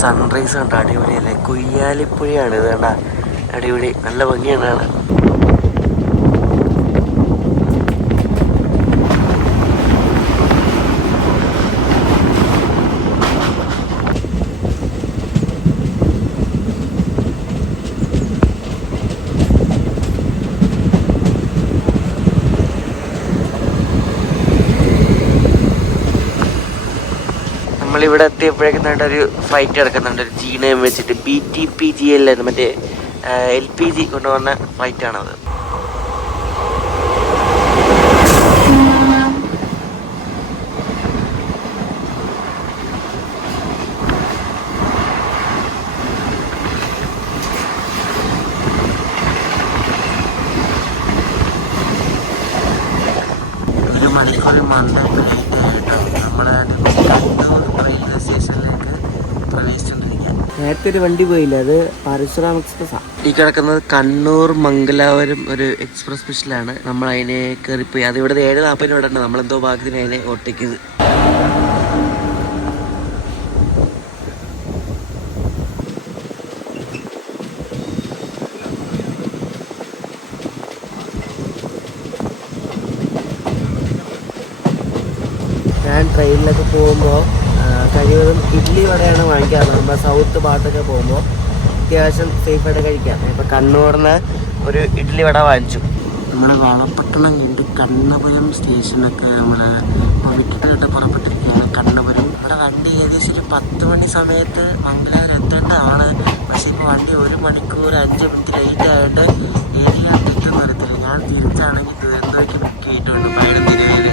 സൺറൈസ് കണ്ടോ, അടിപൊളിയല്ലേ. കുയ്യാലിപ്പുഴയാണ് ഇത് കണ്ട, അടിപൊളി, നല്ല ഭംഗിയാണ് കാണാൻ. നമ്മളിവിടെ എത്തിയപ്പോഴേക്കും ഒരു ഫ്ലൈറ്റ് കിടക്കുന്നുണ്ട്, ഒരു G9 വെച്ചിട്ട്. BTPGL മറ്റേ LPG കൊണ്ടുവന്ന ഫ്ലൈറ്റാണത്. ഒരു മണിക്കൂർ നമ്മളെ റെയിൽവേ സ്റ്റേഷനിലേക്ക് പ്രവേശിച്ചുകൊണ്ടിരിക്കുക. നേരത്തെ ഒരു വണ്ടി പോയില്ല, അത് പരശുറാം എക്സ്പ്രസ്സാണ്. ഈ കിടക്കുന്നത് കണ്ണൂർ മംഗലാപുരം ഒരു എക്സ്പ്രസ് സ്പെഷ്യലാണ്. നമ്മൾ അതിനെ കയറിപ്പോയി. അത് ഇവിടെ 7:40 ഇവിടെ ഉണ്ട്. നമ്മളെന്തോ ഭാഗ്യത്തിന് അതിനെ ഒറ്റയ്ക്കത്. ട്രെയിനിലൊക്കെ പോകുമ്പോൾ കഴിവതും ഇഡ്ഡലി വടയാണ് വാങ്ങിക്കാറുള്ളത്. നമ്മുടെ സൗത്ത് ഭാഗത്തൊക്കെ പോകുമ്പോൾ അത്യാവശ്യം സേഫായിട്ട് കഴിക്കാം. ഇപ്പോൾ കണ്ണൂരിന് ഒരു ഇഡ്ഡലി വട വാങ്ങിച്ചു. നമ്മുടെ വളപട്ടണം കണ്ട് കണ്ണപുരം സ്റ്റേഷനൊക്കെ നമ്മൾ വിട്ടിട്ടായിട്ട് പുറപ്പെട്ടിരിക്കുകയാണ്. കണ്ണപുരം ഇവിടെ വണ്ടി ഏകദേശം 10 മണി സമയത്ത് മംഗലാപുരം എത്തേണ്ടതാണ്. പക്ഷേ ഇപ്പോൾ വണ്ടി 1 മണിക്കൂർ 5 മിനിറ്റ് ലേറ്റ് ആയിട്ട് ഏരിയയിലേക്ക് വരത്തില്ല. ഞാൻ തിരിച്ചാണെങ്കിൽ ദുരന്തയ്ക്ക് ബുക്ക് ചെയ്തിട്ടുണ്ട് 11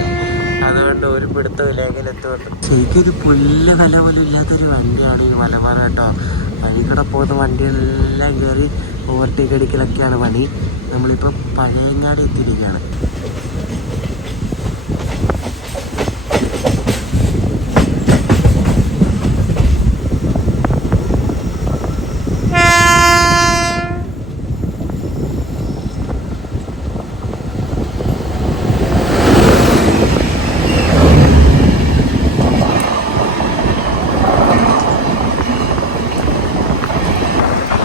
അതുകൊണ്ട് ഒരു പിടുത്തമില്ല എങ്ങനെ എത്തുകൊണ്ട്. ശരിക്കും ഇത് പുല്ല് വില പോലും ഇല്ലാത്തൊരു വണ്ടിയാണ് ഈ മലബാർ കേട്ടോ. വഴികൂടെ പോകുന്ന വണ്ടികളെല്ലാം കയറി ഓവർടേക്ക് അടിക്കലൊക്കെയാണ് പണി. നമ്മളിപ്പോൾ പഴയങ്ങാടി എത്തിയിരിക്കുകയാണ്.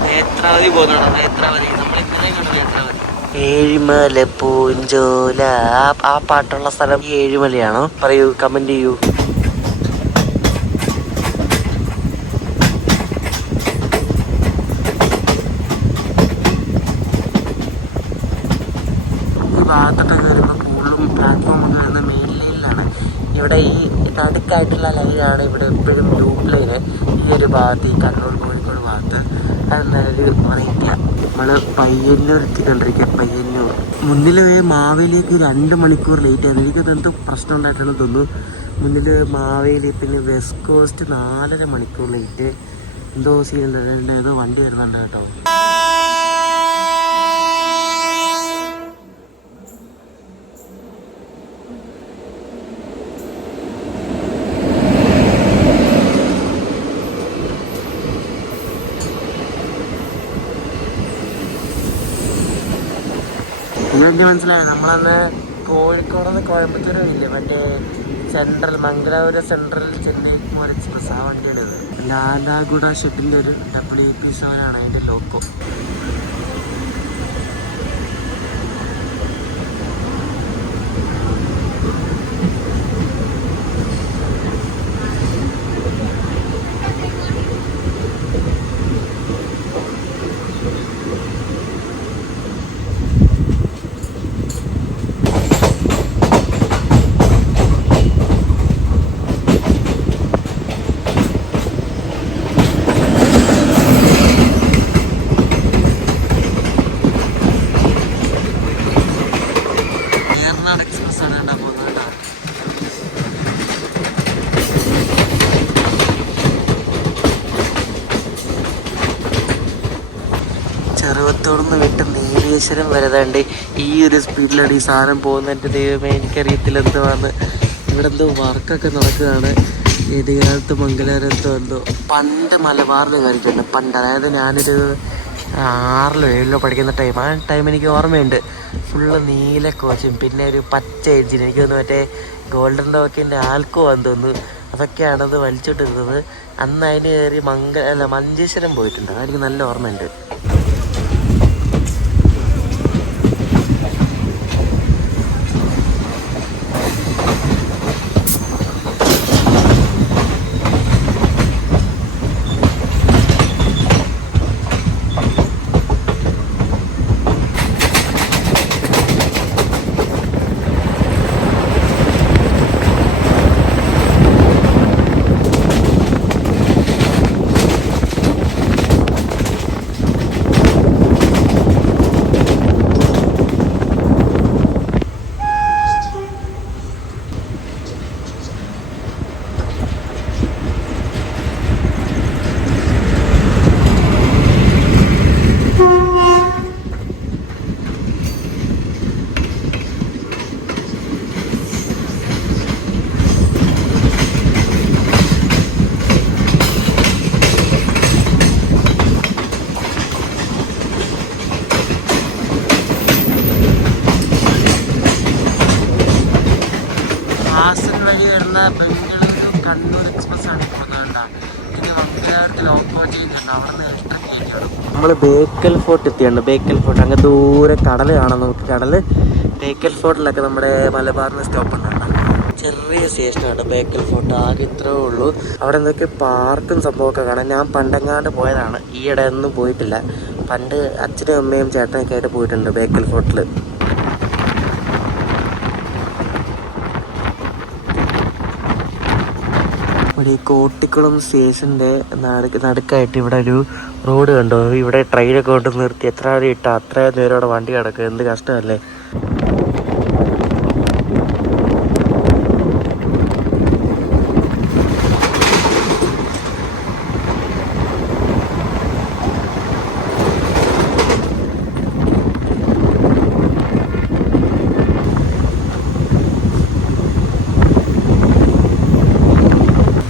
നേത്രാവതി പോകുന്നുണ്ടോ? നേത്രാവതി നമ്മൾ ഇന്നലെ കണ്ടു. നേത്രാവതി ഏഴിമല പൂഞ്ചോല ആ പാട്ടുള്ള സ്ഥലം ഈ ഏഴിമലയാണോ? പറയൂ, കമന്റ് ചെയ്യൂ. ഈ ഭാഗത്തൊക്കെ കയറുമ്പോൾ കൂടുതലും പ്ലാറ്റ്ഫോം ഒക്കെ വരുന്നത് മെയിൻ ലൈനിലാണ്. ഇവിടെ ഈ നടുക്കായിട്ടുള്ള ലൈനാണ് ഇവിടെ എപ്പോഴും ലൂപ്പ് ലൈന്. ഈ ഒരു ഭാഗത്ത്, ഈ കണ്ണൂർ കോഴിക്കോട് ഭാഗത്ത് അതെന്തായാലും അറിയിക്കുക. നമ്മൾ പയ്യന്നൂർ എത്തിക്കൊണ്ടിരിക്കുക. പയ്യന്നൂർ മുന്നിൽ മാവേലിക്ക് 2 മണിക്കൂർ ലേറ്റ് ആയിരുന്നു. എനിക്കത് എന്തോ പ്രശ്നം ഉണ്ടായിട്ടാണ് തോന്നുന്നു. മുന്നിൽ മാവേലി, പിന്നെ വെസ്റ്റ് കോസ്റ്റ് 4.5 മണിക്കൂർ ലേറ്റ്. എന്തോ സീൻ ഉണ്ടായിട്ടുണ്ട്. ഏതോ വണ്ടി വരുന്നുണ്ട് കേട്ടോ. ഇതെനിക്ക് മനസ്സിലായത് നമ്മളന്ന് കോഴിക്കോട് നിന്ന് കോയമ്പത്തൂർ വരില്ലേ, മറ്റേ central Mangalapuram central Chennai more express, ആ വണ്ടിയുടെ ഇത് ലാലാഗുഡ ഷെഡിൻ്റെ ഒരു WP7 ആണ് അതിൻ്റെ ലോക്കോ. ചെറുവത്തോടുന്ന് വിട്ട് നീലേശ്വരം വരതാണ്ട് ഈ ഒരു സ്പീഡിലാണ് ഈ സാധനം പോകുന്നത്. എൻ്റെ ദൈവമേ, എനിക്കറിയത്തില്ല എന്തുവാന്ന്. ഇവിടെ എന്തോ വർക്കൊക്കെ നടക്കുകയാണ്. ഏത് കാലത്ത് മംഗലാപുരത്തോ എന്തോ. പണ്ട് മലബാറിൽ കയറിയിട്ടുണ്ട്. പണ്ട്, അതായത് ഞാനൊരു 6ലോ 7ലോ പഠിക്കുന്ന ടൈം. ആ ടൈം എനിക്ക് ഓർമ്മയുണ്ട്. ഫുള്ള് നീല കോച്ചും പിന്നെ ഒരു പച്ച എഡ്ജിന്, എനിക്ക് തോന്നുന്നു മറ്റേ ഗോൾഡൻ ഡോക്കിൻ്റെ ആൽക്കോ ആണെന്ന് തോന്നുന്നു. അതൊക്കെയാണത് വലിച്ചോണ്ടിരുന്നത്. അന്ന് അതിന് കയറി മഞ്ചേശ്വരം പോയിട്ടുണ്ട്. അതെനിക്ക് നല്ല ഓർമ്മയുണ്ട്. ബംഗളൂരു കണ്ണൂർ എക്സ്പ്രസ് ആണ് പോകുന്നത്. ഇത് മംഗലാപുരത്ത് ലോക്കോ ചെയ്യുന്നുണ്ട്. അവിടെ നിന്ന് എക്സ്ട്രാ കയറ്റിയാണ്. നമ്മൾ ബേക്കൽ ഫോർട്ട് എത്തിയാണ്. ബേക്കൽ ഫോർട്ട് അങ്ങ് ദൂരെ കടൽ കാണാം നമുക്ക്. കടൽ ബേക്കൽ ഫോർട്ടിലൊക്കെ നമ്മുടെ മലബാറിന് സ്റ്റോപ്പ് ഉണ്ട്. ചെറിയ സ്റ്റേഷനാണ് ബേക്കൽ ഫോർട്ട്. ആകെ ഇത്രേ ഉള്ളൂ. അവിടെ എന്തൊക്കെ പാർക്കും സംഭവമൊക്കെ കാണാം. ഞാൻ പണ്ടെങ്ങാണ്ട് പോയതാണ്, ഈയിടെ ഒന്നും പോയിട്ടില്ല. പണ്ട് അച്ഛനും അമ്മയും ചേട്ടനൊക്കെ ആയിട്ട് പോയിട്ടുണ്ട് ബേക്കൽ ഫോർട്ടിൽ. ഇവിടെ ഈ കോട്ടിക്കുളം സ്റ്റേഷൻ്റെ നടുക്കായിട്ട് ഇവിടെ ഒരു റോഡ് കണ്ടോ. ഇവിടെ ട്രെയിനൊക്കെ കൊണ്ട് നിർത്തി എത്ര നേരം ഇട്ടാൽ അത്രയും നേരം അവിടെ വണ്ടി കിടക്കും. എന്ത് കഷ്ടമല്ലേ.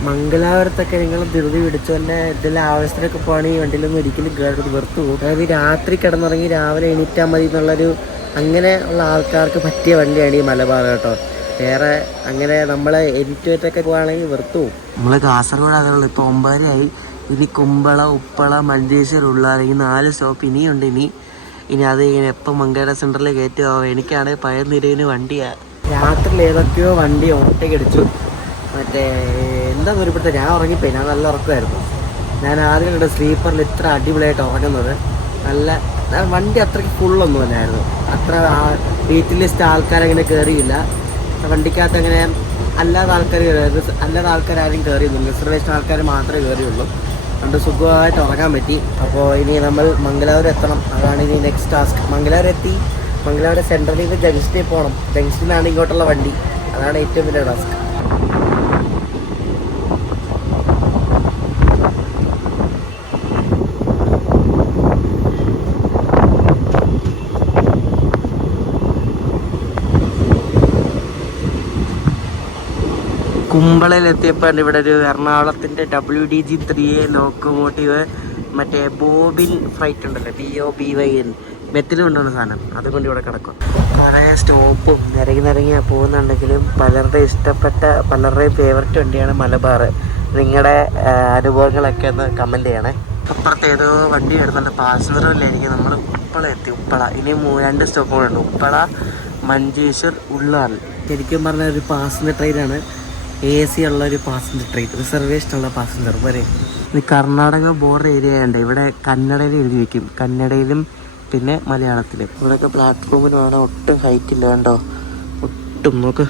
മംഗലാപുരത്തൊക്കെ നിങ്ങൾ ധൃതി പിടിച്ചു തന്നെ ഇതിൽ ആവശ്യത്തിനൊക്കെ പോകണമെങ്കിൽ ഈ വണ്ടിയിലൊന്നും ഒരിക്കലും കയറുന്നത് വെറുത്തു പോകും. അതായത് രാത്രി കിടന്നുറങ്ങി രാവിലെ എണീറ്റാൽ മതി എന്നുള്ളൊരു അങ്ങനെ ഉള്ള ആൾക്കാർക്ക് പറ്റിയ വണ്ടിയാണ് ഈ മലബാർ കേട്ടോ. വേറെ അങ്ങനെ നമ്മളെ എഡിറ്റേറ്റൊക്കെ പോകുകയാണെങ്കിൽ വെറുത്തു പോകും. നമ്മൾ കാസർഗോഡ് അതുള്ളൂ. ഇപ്പോൾ 9:30 ഇനി കുമ്പള, ഉപ്പള, മഞ്ചേശ്വരം, ഉള്ളാൽ ഈ 4 സ്റ്റോപ്പ് ഇനിയുണ്ട്. ഇനി അത് ഇങ്ങനെ എപ്പം മംഗള സെൻറ്ററിൽ കയറ്റുമോ. എനിക്കാണെങ്കിൽ പഴനിരവിന് വണ്ടിയാണ്. രാത്രിയിൽ ഏതൊക്കെയോ വണ്ടി ഓട്ടയ്ക്ക് അടിച്ചു. മറ്റേ എന്താ ദൂരപ്പെടുത്ത ഞാൻ ഉറങ്ങിപ്പോയി. ഞാൻ നല്ല ഉറക്കമായിരുന്നു. ഞാൻ ആദ്യം കണ്ട സ്ലീപ്പറിൽ ഇത്ര അടിപൊളിയായിട്ട് ഉറങ്ങുന്നത്. നല്ല വണ്ടി അത്രയ്ക്ക് ഫുള്ളൊന്നും അല്ലായിരുന്നു. അത്ര വെയിറ്റ് ലിസ്റ്റ് ആൾക്കാരങ്ങനെ കയറിയില്ല വണ്ടിക്കകത്ത്. അങ്ങനെ അല്ലാതെ ആൾക്കാരും കയറിയൊന്നുമില്ല. റിസർവേഷൻ ആൾക്കാർ മാത്രമേ കയറിയുള്ളൂ. അതുകൊണ്ട് സുഖമായിട്ട് ഉറങ്ങാൻ പറ്റി. അപ്പോൾ ഇനി നമ്മൾ മംഗലാപുരം എത്തണം. അതാണ് ഇനി നെക്സ്റ്റ് ടാസ്ക്. മംഗലാപുരം എത്തി മംഗലാപുരം സെൻട്രലിൽ നിന്ന് ജംഗ്ഷനിൽ പോകണം. ജംഗ്ഷനിലാണ് ഇങ്ങോട്ടുള്ള വണ്ടി. അതാണ് ഏറ്റവും വലിയ ടാസ്ക്. കുമ്പളയിലെത്തിയപ്പോൾ ഇവിടെ ഒരു എറണാകുളത്തിൻ്റെ WDG-3A ലോക്കോമോട്ടീവ് മറ്റേ ബോബിൻ ഫ്ലൈറ്റ് ഉണ്ടല്ലോ, BOBYN മെത്തിൽ കൊണ്ടുവന്ന സാധനം, അതുകൊണ്ട് ഇവിടെ കിടക്കും. പഴയ സ്റ്റോപ്പും നിരങ്ങി പോകുന്നുണ്ടെങ്കിലും പലരുടെയും ഇഷ്ടപ്പെട്ട പലരുടെയും ഫേവററ്റ് വണ്ടിയാണ് മലബാർ. നിങ്ങളുടെ അനുഭവങ്ങളൊക്കെ ഒന്ന് കമൻറ്റ് ചെയ്യണേ. അപ്പുറത്ത് ഏതോ വണ്ടി വരുന്നുണ്ട്, പാസഞ്ചറിലായിരിക്കും. നമ്മൾ ഉപ്പള എത്തി. ഉപ്പള ഇനി 2 സ്റ്റോപ്പുകളുണ്ട്, ഉപ്പള, മഞ്ചേശ്വർ, ഉള്ളാൽ. ശരിക്കും പറഞ്ഞ ഒരു പാസഞ്ചർ ട്രെയിനാണ്. AC ഉള്ളൊരു പാസഞ്ചർ ട്രെയിൻ, റിസർവേഷനുള്ള പാസഞ്ചർ വരെ. ഇത് കർണാടക ബോർഡർ ഏരിയ ഉണ്ട്. ഇവിടെ കന്നഡയിൽ എഴുതി വയ്ക്കും, കന്നഡയിലും പിന്നെ മലയാളത്തിലും. ഇവിടെയൊക്കെ പ്ലാറ്റ്ഫോമിന് വേണം. ഒട്ടും ഹൈറ്റ് ഇല്ല കണ്ടോ, ഒട്ടും. നോക്ക്,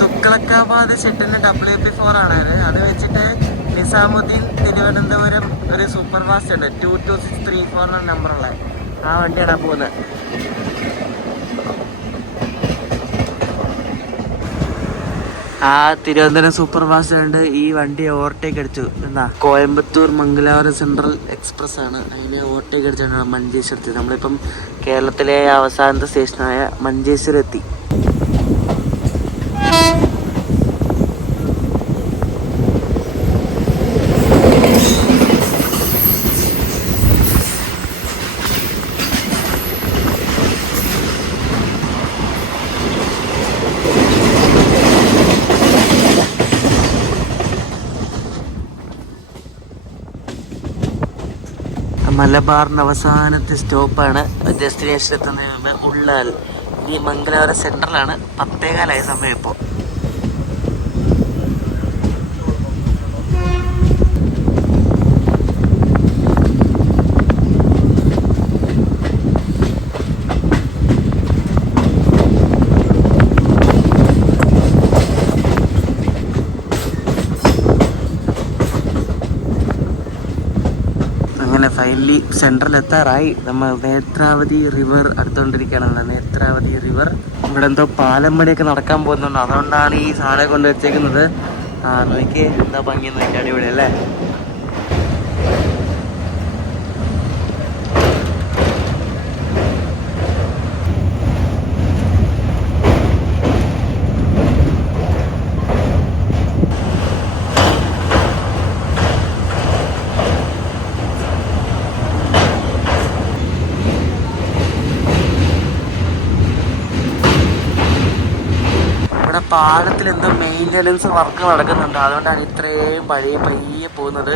തുഗ്ലക്കാബാദ് ഷെട്ടിൻ്റെ WP4 ആണ്. അത് വെച്ചിട്ട് നിസാമുദ്ദീൻ തിരുവനന്തപുരം ഒരു സൂപ്പർ ഫാസ്റ്റ് ഉണ്ട്, 22634 നമ്പറുള്ള ആ വണ്ടിയാണ് പോകുന്നത്. ആ തിരുവനന്തപുരം സൂപ്പർ ഫാസ്റ്റ് ഉണ്ട്. ഈ വണ്ടി ഓവർടേക്ക് അടിച്ചു. എന്താ, കോയമ്പത്തൂർ മംഗലാപുരം സെൻട്രൽ എക്സ്പ്രസ് ആണ്. അതിനെ ഓവർടേക്ക് അടിച്ചാണ് മഞ്ചേശ്വരത്ത്. നമ്മളിപ്പം കേരളത്തിലെ അവസാനത്തെ സ്റ്റേഷനായ മഞ്ചേശ്വരം എത്തി. മലബാറിൻ്റെ അവസാനത്തെ സ്റ്റോപ്പാണ്. ഡെസ്റ്റിനേഷൻ എത്തുന്നതിന് മുമ്പ് ഉള്ളാൽ. ഇനി മംഗലാപുരം സെൻട്രലാണ്. 10:15 സമയം ഇപ്പോൾ. ഫൈനലി സെൻട്രൽ എത്താറായി. നമ്മൾ നേത്രാവതി റിവർ അടുത്തുകൊണ്ടിരിക്കുകയാണല്ലോ. നേത്രാവതി റിവർ. ഇവിടെ എന്തോ പാലം പണിയൊക്കെ നടക്കാൻ പോകുന്നുണ്ട്. അതുകൊണ്ടാണ് ഈ സാധനം കൊണ്ട് വെച്ചേക്കുന്നത്. നോക്കി എന്താ ഭംഗി നോക്കി, അടിപൊളി അല്ലേ. പാലത്തിൽ എന്തോ മെയിൻ്റനൻസ് വർക്ക് നടക്കുന്നുണ്ട്, അതുകൊണ്ടാണ് ഇത്രയും പയ്യെ പോകുന്നത്.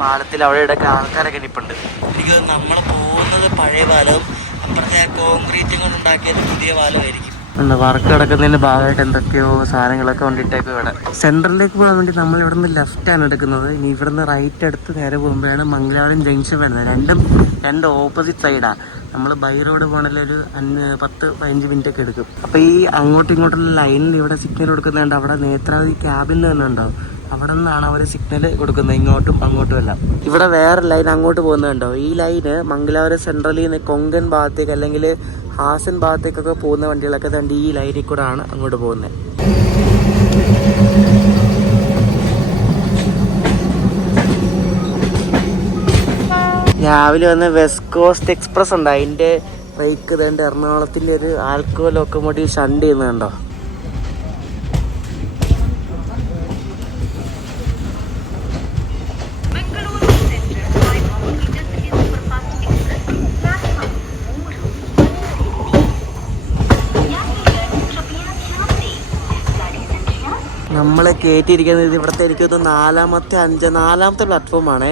പാലത്തിൽ അവിടെ ഇടയ്ക്ക് ആൾക്കാരൊക്കെ നിൽപ്പുണ്ട്. എനിക്ക് നമ്മൾ പോകുന്നത് പഴയ പാലവും അപ്പുറത്തെ കോൺക്രീറ്റും കൊണ്ടുണ്ടാക്കിയത് പുതിയ പാലമായിരിക്കും. വർക്ക് നടക്കുന്നതിൻ്റെ ഭാഗമായിട്ട് എന്തൊക്കെയോ സാധനങ്ങളൊക്കെ കൊണ്ടിട്ടേക്കും ഇവിടെ. സെൻട്രലിലേക്ക് പോകാൻ വേണ്ടി നമ്മൾ ഇവിടെ നിന്ന് ലെഫ്റ്റാണ് എടുക്കുന്നത്. ഇനി ഇവിടെ നിന്ന് റൈറ്റ് എടുത്ത് നേരെ പോകുമ്പോഴാണ് മംഗലാപുരം ജംഗ്ഷൻ വരുന്നത്. രണ്ട് ഓപ്പോസിറ്റ് സൈഡാണ്. നമ്മൾ ബൈ റോഡ് പോകണമെങ്കിൽ ഒരു 10-15 മിനിറ്റ് ഒക്കെ എടുക്കും. അപ്പോൾ ഈ അങ്ങോട്ടും ഇങ്ങോട്ടുള്ള ലൈനിൽ ഇവിടെ സിഗ്നൽ കൊടുക്കുന്നുണ്ട്. അവിടെ നേത്രാവതി ക്യാബിൻ തന്നെ ഉണ്ടാവും. അവിടെ നിന്നാണ് അവർ സിഗ്നൽ കൊടുക്കുന്നത്, ഇങ്ങോട്ടും അങ്ങോട്ടും എല്ലാം. ഇവിടെ വേറെ ലൈൻ അങ്ങോട്ട് പോകുന്നുണ്ടോ? ഈ ലൈന് മംഗലാപുരം സെൻട്രലിൽ നിന്ന് കൊങ്കൺ ഭാഗത്തേക്ക് അല്ലെങ്കിൽ ഹാസൻ ഭാഗത്തേക്കൊക്കെ പോകുന്ന വണ്ടികളൊക്കെ തന്നെ ഈ ലൈനിൽ കൂടെ ആണ് അങ്ങോട്ട് പോകുന്നത്. രാവിലെ വന്ന വെസ്റ്റ് കോസ്റ്റ് എക്സ്പ്രസ് ഉണ്ട്. അതിൻ്റെ ബ്രേക്ക് ഇതേണ്ട എറണാകുളത്തിൻ്റെ ഒരു ആൽക്കോ ലോക്കോമോട്ടീവ് ഷണ്ട് ചെയ്യുന്നുണ്ടോ? നമ്മളെ കയറ്റിയിരിക്കുന്നത് ഇവിടുത്തെ എനിക്കൊന്ന് നാലാമത്തെ പ്ലാറ്റ്ഫോമാണ്.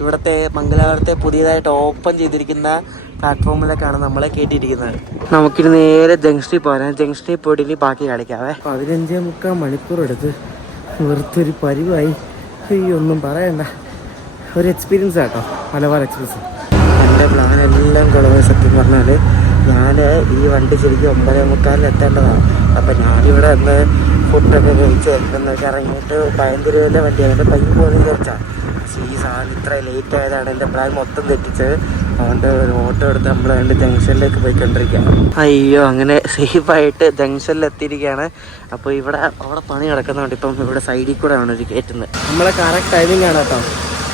ഇവിടുത്തെ മംഗലാപുരത്തെ പുതിയതായിട്ട് ഓപ്പൺ ചെയ്തിരിക്കുന്ന പ്ലാറ്റ്ഫോമിലേക്കാണ് നമ്മളെ കയറ്റിയിരിക്കുന്നത്. നമുക്കിനി നേരെ ജംഗ്ഷനിൽ പോകാൻ. ജംഗ്ഷനിൽ പോയിട്ട് ഇനി ബാക്കി കാണിക്കാവേ. 15-മുക്കാൽ മണിക്കൂർ എടുത്ത് വെറുത്തൊരു പരിവായി. ഒന്നും പറയണ്ട, ഒരു എക്സ്പീരിയൻസ് ആട്ടോ മലബാർ എക്സ്പ്രസ്. എൻ്റെ പ്ലാൻ എല്ലാം കുളമായി. സത്യം പറഞ്ഞാൽ ഞാൻ ഈ വണ്ടി ശരിക്കും 9:45 എത്തേണ്ടതാണ്. അപ്പം ഞാനിവിടെ ഒന്ന് ഫുഡൊക്കെ കഴിച്ച് എന്നൊക്കെ ഇറങ്ങിയിട്ട് പയന്തിരുവല്ലേ വണ്ടി അങ്ങനെ പയ്യെ പോകുന്ന വിചാരിച്ചാൽ ഈ സാധനം ഇത്ര ലേറ്റ് ആയതാണ് എൻ്റെ പ്ലാൻ മൊത്തം തെറ്റിച്ചത്. അതുകൊണ്ട് ഒരു ഓട്ടോ എടുത്ത് നമ്മൾ അതിൻ്റെ ജംഗ്ഷനിലേക്ക് പോയിക്കൊണ്ടിരിക്കുകയാണ്. അയ്യോ, അങ്ങനെ സേഫായിട്ട് ജംഗ്ഷനിൽ എത്തിയിരിക്കുകയാണ്. അപ്പോൾ അവിടെ പണി നടക്കുന്നുണ്ട്. ഇപ്പം ഇവിടെ സൈഡിൽ കൂടെ ആണ് ഒരു കയറ്റുന്നത്. നമ്മളെ കറക്റ്റ് ടൈമിംഗ് ആണ് കേട്ടോ.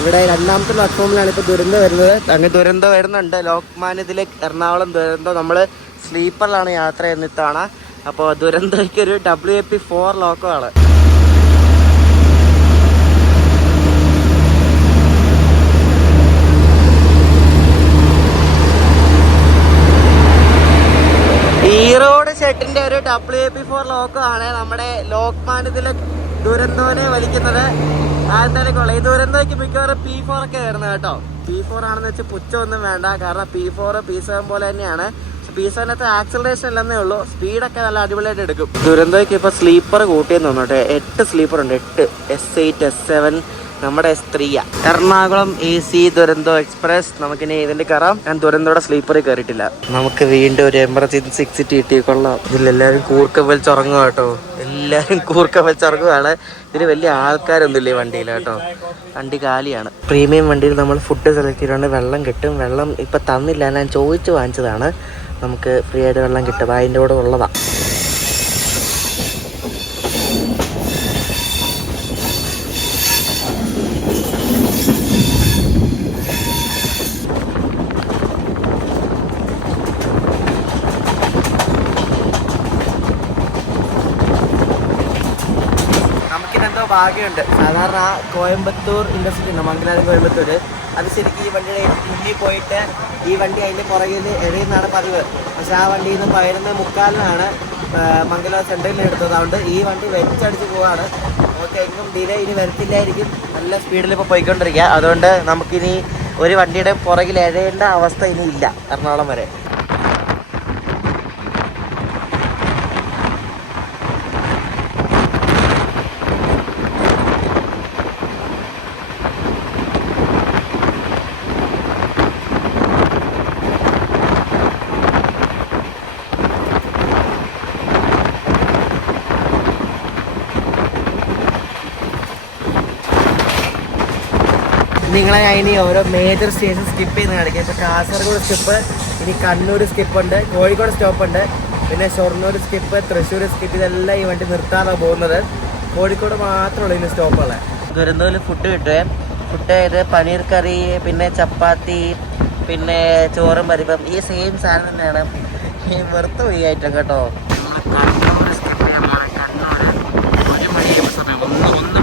ഇവിടെ 2ാമത്തെ പ്ലാറ്റ്ഫോമിലാണ് ഇപ്പോൾ ദുരന്തം വരുന്നത്. അങ്ങനെ ദുരന്തം വരുന്നുണ്ട്. ലോക്മാന്യത്തിലേക്ക് എറണാകുളം ദുരന്തം. നമ്മൾ സ്ലീപ്പറിലാണ് യാത്ര ചെയ്യുന്നിട്ടാണ്. അപ്പോൾ ദുരന്തയ്ക്ക് ഒരു WAP4 ലോക്കമാണ്. ഈറോഡ് ഷെട്ടിന്റെ ഒരു WAP4 ലോക്കമാണ് നമ്മുടെ ലോക്മാന്യത്തിലെ ദുരന്തോനെ വലിക്കുന്നത്. എന്തായാലും കൊള്ളാം. ഈ ദുരന്തയ്ക്ക് മിക്കവാറും P4 ഒക്കെ വരുന്നത് കേട്ടോ. P4 ആണെന്ന് വെച്ചാൽ പുച്ഛമൊന്നും വേണ്ട. കാരണം P4 P7 പോലെ തന്നെയാണ്. P7 ആക്സിലറേഷൻ അല്ലെന്നേ ഉള്ളൂ, സ്പീഡൊക്കെ നല്ല അടിപൊളിയായിട്ട് എടുക്കും. ദുരന്തയ്ക്ക് ഇപ്പോൾ സ്ലീപ്പർ കൂട്ടിയെന്ന് തോന്നട്ടെ. 8 സ്ലീപ്പർ ഉണ്ട്. 8 S8 S7 നമ്മുടെ S3. Ernakulam AC Duronto express. നമുക്കിനി ഇതിൻ്റെ കയറാം. ഞാൻ ദുരന്തോടെ സ്ലീപ്പറിൽ കയറിയിട്ടില്ല. നമുക്ക് വീണ്ടും ഒരു എമർജൻസി എക്സിറ്റ് കിട്ടി. കൊള്ളാം. ഇതിലെല്ലാവരും കൂർക്കം വലിച്ചുറങ്ങുക കേട്ടോ. എല്ലാവരും കൂർക്കം വലിച്ചുറങ്ങുകയാണ്. ഇതിന് വലിയ ആൾക്കാരൊന്നുമില്ല ഈ വണ്ടിയിൽ കേട്ടോ. വണ്ടി കാലിയാണ്. പ്രീമിയം വണ്ടിയിൽ നമ്മൾ ഫുഡ് സെലക്ട് ചെയ്തുകൊണ്ട് വെള്ളം കിട്ടും. വെള്ളം ഇപ്പം തന്നില്ല, ഞാൻ ചോദിച്ച് വാങ്ങിച്ചതാണ്. നമുക്ക് ഫ്രീ ആയിട്ട് വെള്ളം കിട്ടും. അതിൻ്റെ കൂടെ ഉള്ളതാണ്. ഭാഗ്യമുണ്ട്. സാധാരണ കോയമ്പത്തൂർ ഇൻഡസ്ട്രി ഉണ്ട്, മംഗലാപുരം കോയമ്പത്തൂർ. അത് ശരിക്കും ഈ വണ്ടിയുടെ മുന്നിൽ പോയിട്ട് ഈ വണ്ടി അതിൻ്റെ പുറകിൽ എഴുതുന്നതാണ് പതിവ്. പക്ഷെ ആ വണ്ടിയിൽ നിന്ന് 11:45 മംഗലാപുരം സെൻട്രലിൽ എടുത്തത്. അതുകൊണ്ട് ഈ വണ്ടി വെച്ചടിച്ച് പോവാണ്. നമുക്ക് എങ്ങും ഡിലേ ഇനി വരത്തില്ലായിരിക്കും. നല്ല സ്പീഡിൽ ഇപ്പോൾ പോയിക്കൊണ്ടിരിക്കുക. അതുകൊണ്ട് നമുക്കിനി ഒരു വണ്ടിയുടെ പുറകിൽ എഴയേണ്ട അവസ്ഥ ഇനി ഇല്ല എറണാകുളം വരെ. നിങ്ങളെ ഇനി ഓരോ മേജർ സ്റ്റേഷൻ സ്കിപ്പ് ചെയ്ത് കാണിക്കാം. ഇപ്പോൾ കാസർഗോഡ് സ്കിപ്പ്, ഇനി കണ്ണൂർ സ്കിപ്പുണ്ട്, കോഴിക്കോട് സ്റ്റോപ്പുണ്ട്, പിന്നെ ഷൊർണൂർ സ്കിപ്പ്, തൃശ്ശൂർ സ്കിപ്പ്. ഇതെല്ലാം ഈ വണ്ടി നിർത്താറാണ് പോകുന്നത്. കോഴിക്കോട് മാത്രമുള്ളൂ ഇനി സ്റ്റോപ്പുള്ളത്. ദുരന്തത്തിൽ ഫുഡ് കിട്ടുക. ഫുഡ് ഇത് പനീർ കറി, പിന്നെ ചപ്പാത്തി, പിന്നെ ചോറും പരിപ്പും. ഈ സെയിം സാധനം തന്നെയാണ്. ഈ വെറുത്ത് പോയി ഐറ്റം കേട്ടോ. കണ്ണൂർ സ്കിപ്പ് ചെയ്യാൻ പോകണം. കണ്ണൂർ 1 മണിയാകുമ്പോൾ സമയം 1:10.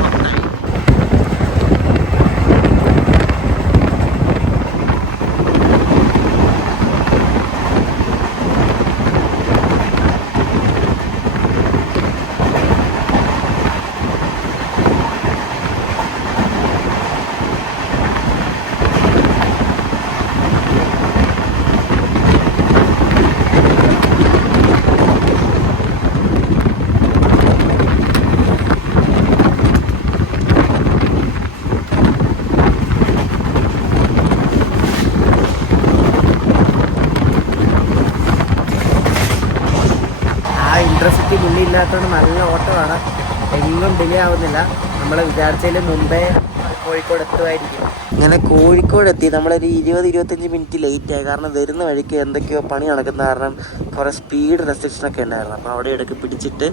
ഇല്ലാത്തതുകൊണ്ട് നല്ല ഓട്ടമാണ്, എങ്ങും ഡിലേ ആവുന്നില്ല. നമ്മൾ വിചാരിച്ചതിൽ മുമ്പേ കോഴിക്കോട് എത്തുമായിരിക്കും. ഇങ്ങനെ കോഴിക്കോട് എത്തി നമ്മളൊരു 20-25 മിനിറ്റ് ലേറ്റായി. കാരണം വരുന്ന വഴിക്ക് എന്തൊക്കെയോ പണി നടക്കുന്ന കാരണം കുറേ സ്പീഡ് റെസ്ട്രിക്ഷനൊക്കെ ഉണ്ടായിരുന്നു. അപ്പോൾ അവിടെ ഇടയ്ക്ക് പിടിച്ചിട്ട്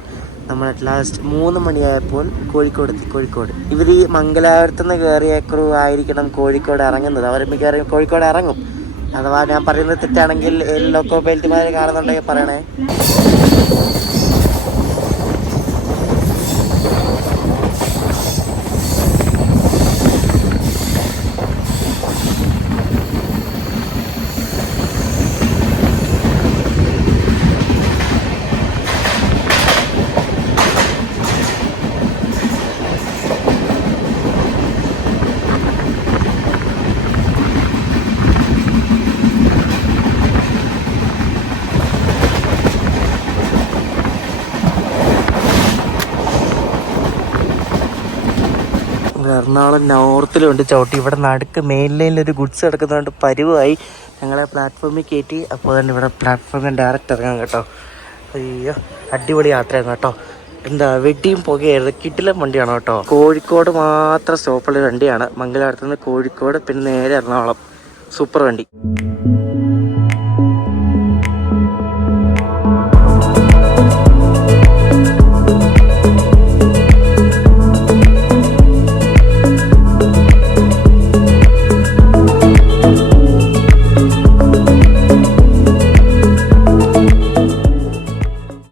നമ്മൾ അറ്റ് ലാസ്റ്റ് 3 മണിയായപ്പോൾ കോഴിക്കോട് എത്തി. കോഴിക്കോട് ഇവർ ഈ മംഗലാപുരത്ത് നിന്ന് കയറിയ ക്രൂ ആയിരിക്കണം കോഴിക്കോട് ഇറങ്ങുന്നത്. അവർ മിക്കവാറും കോഴിക്കോട് ഇറങ്ങും. അഥവാ ഞാൻ പറയുന്നത് തെറ്റാണെങ്കിൽ ലോക്കോ പൈലറ്റുമാരെ കാണുന്നുണ്ടെങ്കിൽ പറയണേ. എറണാകുളം നോർത്തിലുണ്ട് ചവിട്ടി. ഇവിടെ നടുക്ക് മെയിൻ ലൈനിലൊരു ഗുഡ്സ് എടുക്കുന്നതുകൊണ്ട് പരുവായി. ഞങ്ങളെ പ്ലാറ്റ്ഫോമിൽ കയറ്റി. അപ്പോൾ തന്നെ ഇവിടെ പ്ലാറ്റ്ഫോമിൽ ഡയറക്റ്റ് ഇറങ്ങാം കേട്ടോ. അയ്യോ അടിപൊളി യാത്രയാണ് കേട്ടോ. എന്താ വെട്ടിയും പുകയായിരുന്നു. കിടിലൻ വണ്ടിയാണ് കേട്ടോ. കോഴിക്കോട് മാത്രം സ്റ്റോപ്പുള്ള വണ്ടിയാണ്. മംഗലാപുരത്ത് നിന്ന് കോഴിക്കോട്, പിന്നെ നേരെ എറണാകുളം. സൂപ്പർ വണ്ടി.